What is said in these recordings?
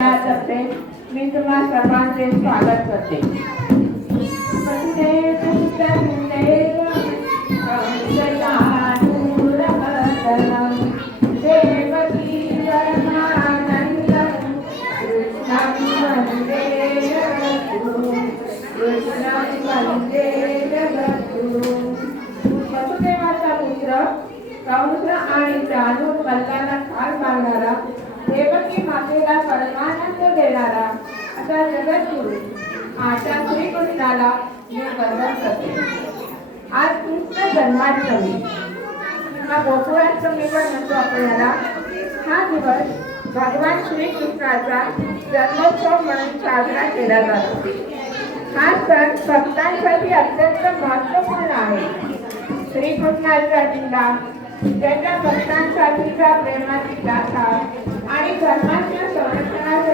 करते मी तुम्हा सर्वांचे स्वागत करते. वसुदेवाचा पुत्र कंस आणि चालू मल्लाला आजचा जगद्गुरु आशा श्रीकृष्णाला मी वंदन करते. आज कृष्ण जन्माष्टमी. हा गोकुळाष्टमी पण म्हणतो आपण याला हा दिवस भगवान श्रीकृष्णाचा जन्मोत्सव म्हणून साजरा केला जातो. हा सण भक्तांसाठी अत्यंत महत्त्वपूर्ण आहे. श्रीकृष्णाचा जिल्हा त्याच्या भक्तांसाठीचा प्रेमाची गाथा आणि धर्माच्या संरक्षणासाठी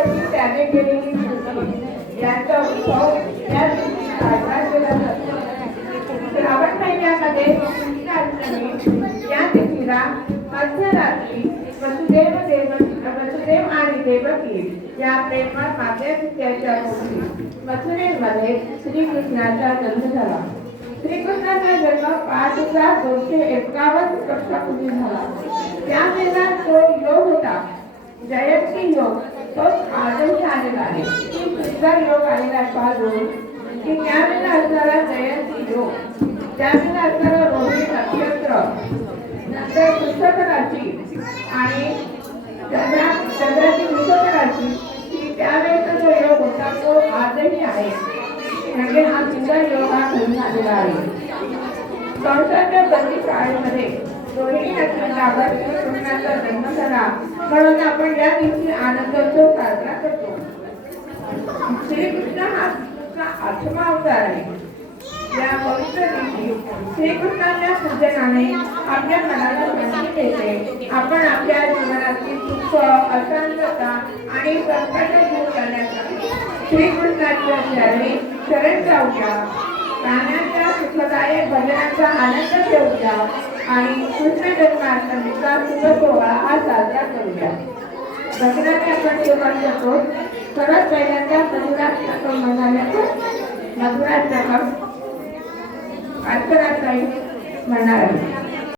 याचा उत्सव या दिवशी साजरा केला जातो श्रावण महिन्यामध्ये या तिथीला मध्यरात्री वसुदेव देव वसुदेव आणि देवकी या प्रेमळ मथुरेमध्ये श्रीकृष्णाचा जन्म झाला श्रीकृष्णाचा जन्म पाच हजार दोनशे एकावन्न वर्षापूर्वी झाला त्यावेळेला योग होता जयंती योग तो आलेला आहे की सुंदर योग आलेला आहे पाहून की त्यावेळेला असणारा जयंती योग. त्यावेळेला असणारा रोहिणी नक्षत्र. नंतर पुस्तक राशी. आणि चंद्रा चंद्राची पुस्तक राशी. की त्यावेळेचा जो योग होता तो आजही आहे. म्हणजे हा सुंदर योग हा घडून आलेला आहे. कंसाच्या बंदी शाळेमध्ये रोहिणी नक्षत्रावर कृष्णाचा जन्म झाला. म्हणून आपण या दिवशी आनंदोत्सव साजरा करतो. श्रीकृष्ण हा कृष्णाचा आठवा अवतार आहे या पवित्र दिवशी श्रीकृष्णाच्या पूजनाने आपल्या मनाला शांती मिळते आपण आपल्या जीवनातील दुःख अशांतता आणि संकट दूर करण्यासाठी श्रीकृष्णाच्या चरणी शरण जाऊया प्राण्याच्या सुखदायक भजनाचा आनंद घेऊया आणि कृष्ण जन्माष्टमीचा शुभ सोहळा हा साजरा करूया भजनाने आपण सुरुवात करतो सर्वात पहिल्यांदा मधुरात प्रकम म्हणाल्याचं मधुरात मधुराष्टकम अर्चनाताई काही आहे